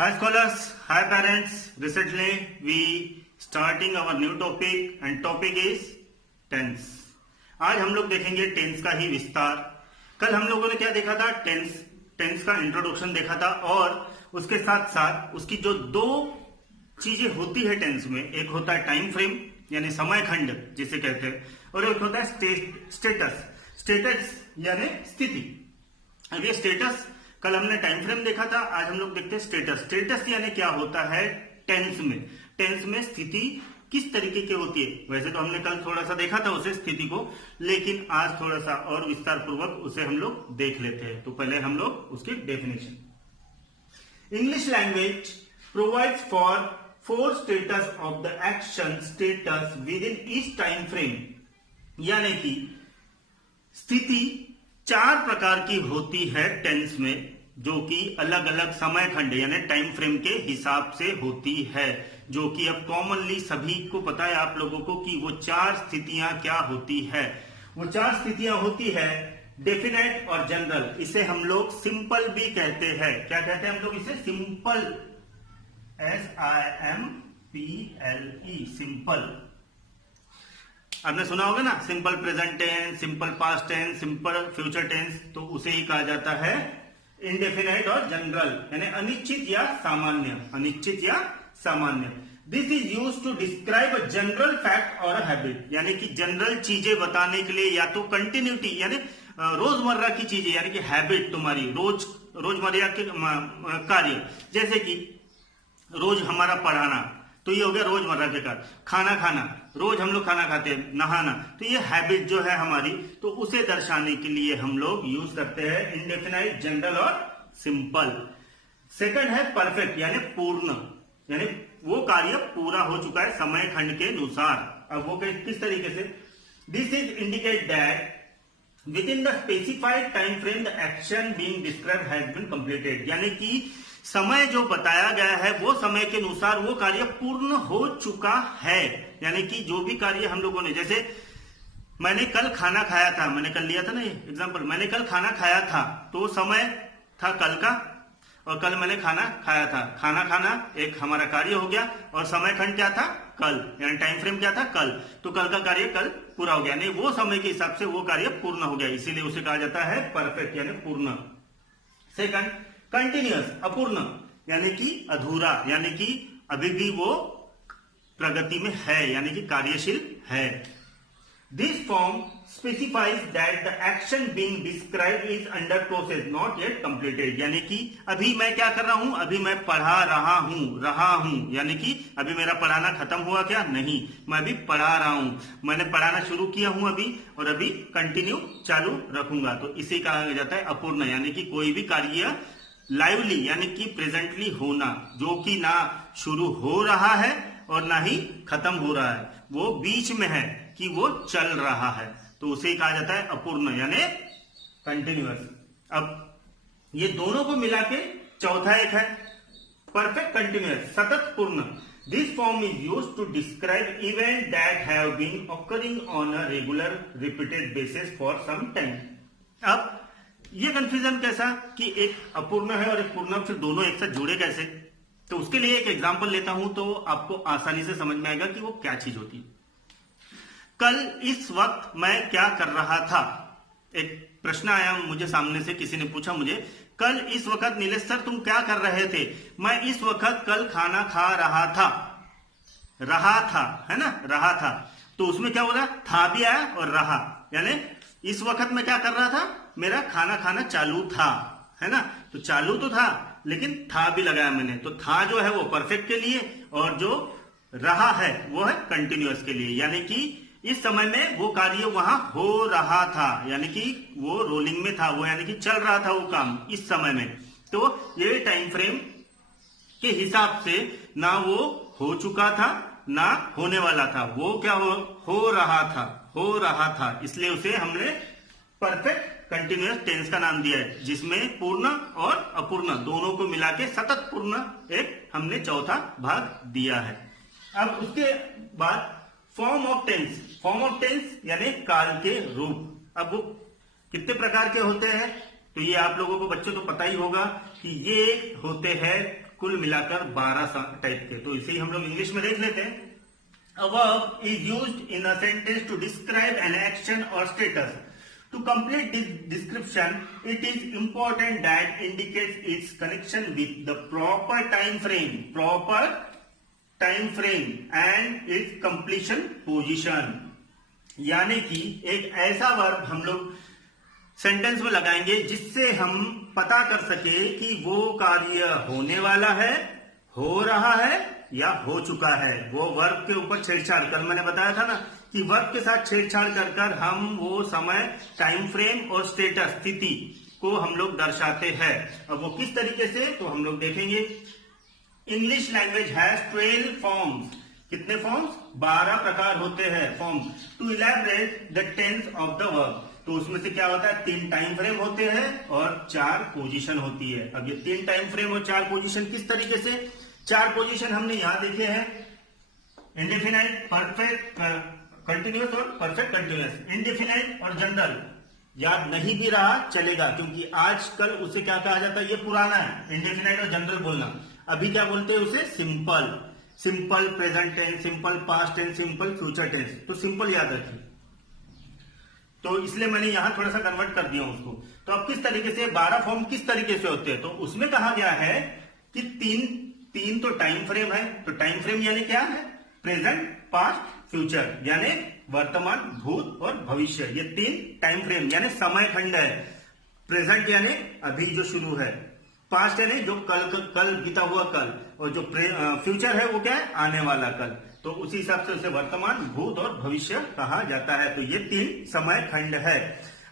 Hi scholars, hi parents. Recently we starting our new topic and topic is tense. आज हम लोग देखेंगे tense का ही विस्तार। कल हम लोगों ने क्या देखा था? टेंस का इंट्रोडक्शन देखा था और उसके साथ साथ उसकी जो दो चीजें होती है टेंस में, एक होता है टाइम फ्रेम यानी समय खंड जिसे कहते हैं, और एक होता है स्टेटस यानी स्थिति। अब ये स्टेटस कल हमने टाइम फ्रेम देखा था, आज हम लोग देखते हैं स्टेटस यानी क्या होता है टेंस में स्थिति किस तरीके की होती है। वैसे तो हमने कल थोड़ा सा देखा था उसे स्थिति को, लेकिन आज थोड़ा सा और विस्तार पूर्वक उसे हम लोग देख लेते हैं। तो पहले हम लोग उसकी definition. English language provides for 4 status of the action status with in each time frame, यानी कि स्थिति 4 प्रकार की होती है टेंस में, जो कि अलग अलग समय खंड यानी टाइम फ्रेम के हिसाब से होती है, जो कि अब कॉमनली सभी को पता है आप लोगों को कि वो 4 स्थितियां क्या होती है। वो 4 स्थितियां होती है डेफिनेट और जनरल। इसे हम लोग सिंपल भी कहते हैं। क्या कहते हैं हम लोग इसे? Simple, SIMPLE, simple. आपने सुना होगा ना, simple present tense, simple past tense, simple future tense, तो उसे ही कहा जाता है इंडेफिनाइट और जनरल यानी अनिश्चित या सामान्य। This is used to describe a general fact और हैबिट, यानी कि जनरल चीजें बताने के लिए, या तो कंटिन्यूटी यानी रोजमर्रा की चीजें, यानी कि हैबिट तुम्हारी रोजमर्रा के कार्य, जैसे कि रोज हमारा पढ़ाना, तो ये हो गया रोजमर्रा के कार्य। खाना खाना, रोज हम लोग खाना खाते हैं। नहाना, तो ये हैबिट जो है हमारी, तो उसे दर्शाने के लिए हम लोग यूज करते हैं इंडेफिनाइट, जनरल और सिंपल। सेकंड है परफेक्ट यानी पूर्ण, यानी वो कार्य पूरा हो चुका है समय खंड के अनुसार। अब वो किस तरीके से? This is indicate that within the specified time frame the action being described has been completed, यानी कि समय जो बताया गया है वो समय के अनुसार वो कार्य पूर्ण हो चुका है। यानी कि जो भी कार्य हम लोगों ने, जैसे मैंने कल खाना खाया था, मैंने कल लिया था ना ये एग्जांपल, मैंने कल खाना खाया था, तो समय था कल का, और कल मैंने खाना खाया था। खाना खाना एक हमारा कार्य हो गया, और समय खंड क्या था? कल, यानी टाइम फ्रेम क्या था? कल। तो कल का कार्य कल पूरा हो गया, नहीं वो समय के हिसाब से वो कार्य पूर्ण हो गया, इसीलिए उसे कहा जाता है परफेक्ट यानी पूर्ण। सेकंड कंटिन्यूअस, अपूर्ण यानी कि अधूरा, यानी कि अभी भी वो प्रगति में है, यानी कि कार्यशील है। This form specifies that the action being described is under process not yet completed, यानी कि अभी मैं क्या कर रहा हूं? अभी मैं पढ़ा रहा हूं, यानी कि अभी मेरा पढ़ाना खत्म हुआ क्या? नहीं, मैं अभी पढ़ा रहा हूं, मैंने पढ़ाना शुरू किया हूं अभी, और अभी कंटिन्यू चालू रखूंगा। तो इसे कहा जाता है अपूर्ण, यानी कि कोई भी कार्य लाइवली यानी कि प्रेजेंटली होना, जो कि ना शुरू हो रहा है और ना ही खत्म हो रहा है, वो बीच में है कि वो चल रहा है, तो उसे कहा जाता है अपूर्ण यानी कंटिन्यूअस। अब ये दोनों को मिला के चौथा एक है परफेक्ट कंटिन्यूअस, सतत पूर्ण। This form is used to describe event that have been occurring on a regular repeated basis for some time. अब ये कंफ्यूजन कैसा कि एक अपूर्ण है और एक पूर्ण, फिर दोनों एक साथ जुड़े कैसे? तो उसके लिए एक एग्जांपल लेता हूं तो आपको आसानी से समझ में आएगा कि वो क्या चीज होती है। कल इस वक्त मैं क्या कर रहा था? एक प्रश्न आया मुझे सामने से, किसी ने पूछा मुझे, कल इस वक्त नीलेश सर तुम क्या कर रहे थे? मैं इस वक्त कल खाना खा रहा था है ना, रहा था। तो उसमें क्या हो रहा? था भी आया और रहा, यानी इस वक्त मैं क्या कर रहा था? मेरा खाना खाना चालू था, है ना। तो चालू तो था, लेकिन था भी लगाया मैंने, तो था जो है वो परफेक्ट के लिए, और जो रहा है वो है कंटिन्यूअस के लिए, यानी कि इस समय में वो कार्य वहां हो रहा था, यानी कि वो रोलिंग में था, वो यानी कि चल रहा था वो काम इस समय में। तो ये टाइम फ्रेम के हिसाब से ना वो हो चुका था ना होने वाला था, वो क्या हो रहा था, इसलिए उसे हमने परफेक्ट कंटिन्यूअस टेंस का नाम दिया है, जिसमें पूर्ण और अपूर्ण दोनों को मिला के सतत पूर्ण एक हमने चौथा भाग दिया है। अब उसके बाद फॉर्म ऑफ टेंस यानी काल के रूप। अब वो कितने प्रकार के होते हैं? तो ये आप लोगों को बच्चों तो पता ही होगा कि ये होते हैं कुल मिलाकर 12 टाइप के। तो इसे ही हम लोग इंग्लिश में देख लेते हैं। A verb is used in a sentence to describe an action or status. To complete this description, it is important that indicates its connection with the proper time frame and its completion position. यानी कि एक ऐसा verb हम लोग sentence में लगाएंगे जिससे हम पता कर सके कि वो कार्य होने वाला है, हो रहा है या हो चुका है। वो वर्ब के ऊपर छेड़छाड़, कल मैंने बताया था ना कि वर्ब के साथ छेड़छाड़ कर कर हम वो समय, टाइम फ्रेम और स्टेटस, स्थिति को हम लोग दर्शाते हैं। अब वो किस तरीके से, तो हम लोग देखेंगे। English language has 12 forms. कितने फॉर्म्स? 12 प्रकार होते हैं forms to elaborate the tense of the verb. तो उसमें से क्या होता है, 3 टाइम फ्रेम होते हैं और 4 पोजीशन होती है। अब ये 3 टाइम फ्रेम और 4 पोजीशन किस तरीके से? 4 पोजीशन हमने यहां देखे हैं, इंडेफिनाइट, परफेक्ट कंटिन्यूअस और परफेक्ट कंटिन्यूअस। इंडेफिनाइट और जनरल याद नहीं भी रहा चलेगा, क्योंकि आजकल उसे क्या कहा जाता है, ये पुराना है, इंडेफिनाइट और जनरल बोलना। अभी क्या बोलते हैं उसे? Simple, simple present tense, simple past tense, simple future tense. तो सिंपल याद रखिए, तो इसलिए मैंने यहां थोड़ा सा कन्वर्ट कर दिया उसको। तो अब किस तरीके से 12 फॉर्म किस तरीके से होते हैं, तो उसमें कहा गया है कि तीन तो टाइम फ्रेम है। तो टाइम फ्रेम यानी क्या है? प्रेजेंट, पास्ट, फ्यूचर, यानी वर्तमान, भूत और भविष्य। ये 3 टाइम फ्रेम यानी समय खंड है। प्रेजेंट यानी अभी जो शुरू है, पास्ट यानी जो कल बीता हुआ कल, और जो फ्यूचर है वो क्या है? आने वाला कल। तो उसी हिसाब से उसे वर्तमान, भूत और भविष्य कहा जाता है। तो ये 3 समय खंड है।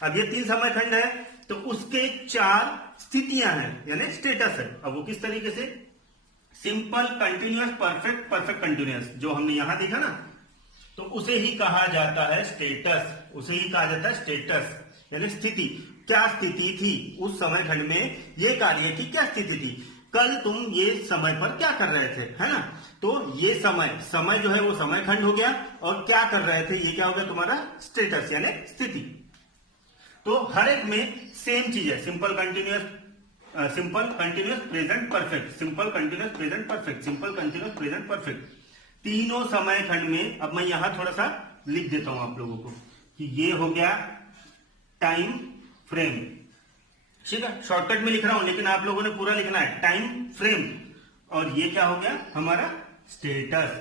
अब ये 3 समय खंड है तो उसके 4 स्थितियां हैं यानी स्टेटस है। अब वो किस तरीके से? Simple, continuous, perfect, perfect continuous, जो हमने यहां देखा ना, तो उसे ही कहा जाता है स्टेटस। उसे ही कहा जाता है स्टेटस यानी स्थिति। क्या स्थिति थी उस समय खंड में, ये कार्य की क्या स्थिति थी, कल तुम ये समय पर क्या कर रहे थे, है ना। तो ये समय जो है वो समय खंड हो गया, और क्या कर रहे थे ये क्या हो गया तुम्हारा? स्टेटस यानी स्थिति। तो हर एक में सेम चीज है, simple continuous, present perfect, simple continuous present perfect, simple continuous present perfect. तीनों समय खंड में। अब मैं यहां थोड़ा सा लिख देता हूं आप लोगों को कि ये हो गया टाइम फ्रेम, ठीक है। शॉर्टकट में लिख रहा हूं लेकिन आप लोगों ने पूरा लिखना है, टाइम फ्रेम। और ये क्या हो गया हमारा? स्टेटस।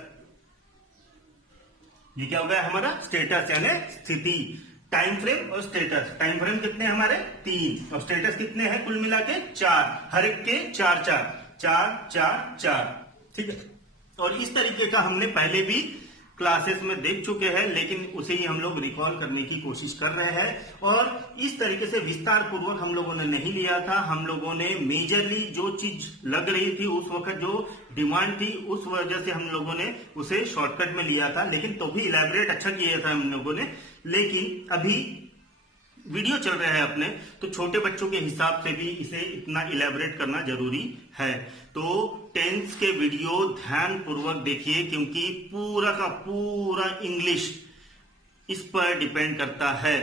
ये क्या हो गया हमारा? स्टेटस यानी स्थिति। टाइम फ्रेम और स्टेटस। टाइम फ्रेम कितने हमारे? 3, और स्टेटस कितने हैं कुल मिला के? 4। हर एक के 4 4 4 4 4, ठीक है। और इस तरीके का हमने पहले भी क्लासेस में देख चुके हैं, लेकिन उसे ही हम लोग रिकॉल करने की कोशिश कर रहे हैं। और इस तरीके से विस्तार पूर्वक हम लोगों ने नहीं लिया था। हम लोगों ने मेजरली जो चीज लग रही थी उस वक्त, जो डिमांड थी, उस वजह से हम लोगों ने उसे शॉर्टकट में लिया था, लेकिन तो भी इलेबोरेट अच्छा किया था हम लोगों ने। लेकिन अभी वीडियो चल रहा है अपने, तो छोटे बच्चों के हिसाब से भी इसे इतना इलेबोरेट करना जरूरी है। तो टेंस के वीडियो ध्यान पूर्वक देखिए, क्योंकि पूरा का पूरा इंग्लिश इस पर डिपेंड करता है,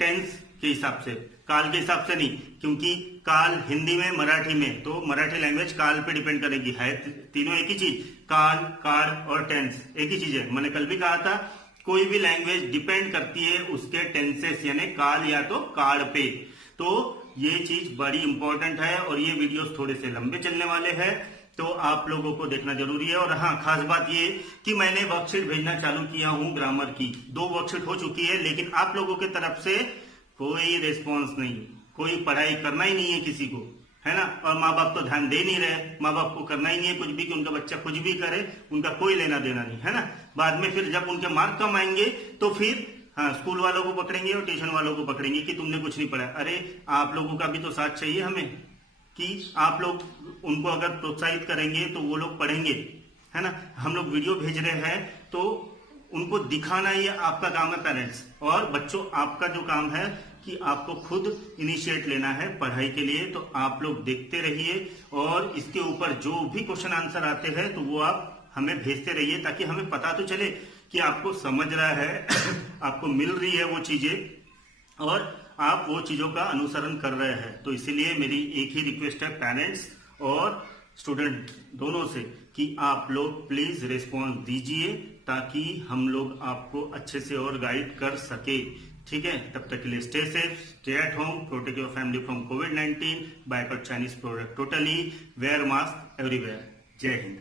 टेंस के हिसाब से, काल के हिसाब से नहीं। क्योंकि काल हिंदी में, मराठी में, तो मराठी लैंग्वेज काल पे डिपेंड करेगी। है तीनों एक ही चीज, काल, काल और टेंस एक ही चीज है। मैंने कल भी कहा था कोई भी लैंग्वेज डिपेंड करती है उसके टेंसेस यानी काल या तो काल पे। तो ये चीज बड़ी इंपॉर्टेंट है, और ये वीडियोस थोड़े से लंबे चलने वाले हैं, तो आप लोगों को देखना जरूरी है। और हाँ, खास बात ये कि मैंने वर्कशीट भेजना चालू किया हूं ग्रामर की। 2 वर्कशीट हो चुकी है, लेकिन आप लोगों की तरफ से कोई रिस्पॉन्स नहीं, कोई पढ़ाई करना ही नहीं है किसी को, है ना। और माँ बाप तो ध्यान दे नहीं रहे, माँ बाप को करना ही नहीं है कुछ भी, कि उनका बच्चा कुछ भी करे, उनका कोई लेना देना नहीं, है ना। बाद में फिर जब उनके मार्क कम आएंगे तो फिर हाँ, स्कूल वालों को पकड़ेंगे और ट्यूशन वालों को पकड़ेंगे कि तुमने कुछ नहीं पढ़ा। अरे आप लोगों का भी तो साथ चाहिए हमें, कि आप लोग उनको अगर प्रोत्साहित करेंगे तो वो लोग पढ़ेंगे, है ना। हम लोग वीडियो भेज रहे हैं तो उनको दिखाना ही आपका काम है पेरेंट्स। और बच्चों, आपका जो काम है कि आपको खुद इनिशिएट लेना है पढ़ाई के लिए। तो आप लोग देखते रहिए, और इसके ऊपर जो भी क्वेश्चन आंसर आते हैं तो वो आप हमें भेजते रहिए, ताकि हमें पता तो चले कि आपको समझ रहा है आपको मिल रही है वो चीजें, और आप वो चीजों का अनुसरण कर रहे हैं। तो इसीलिए मेरी एक ही रिक्वेस्ट है पेरेंट्स और स्टूडेंट दोनों से कि आप लोग प्लीज रिस्पॉन्स दीजिए ताकि हम लोग आपको अच्छे से और गाइड कर सके। ठीक है, तब तक के लिए stay safe, stay at home, protect your family from covid, boycott Chinese product totally, wear mask everywhere. जय हिंद।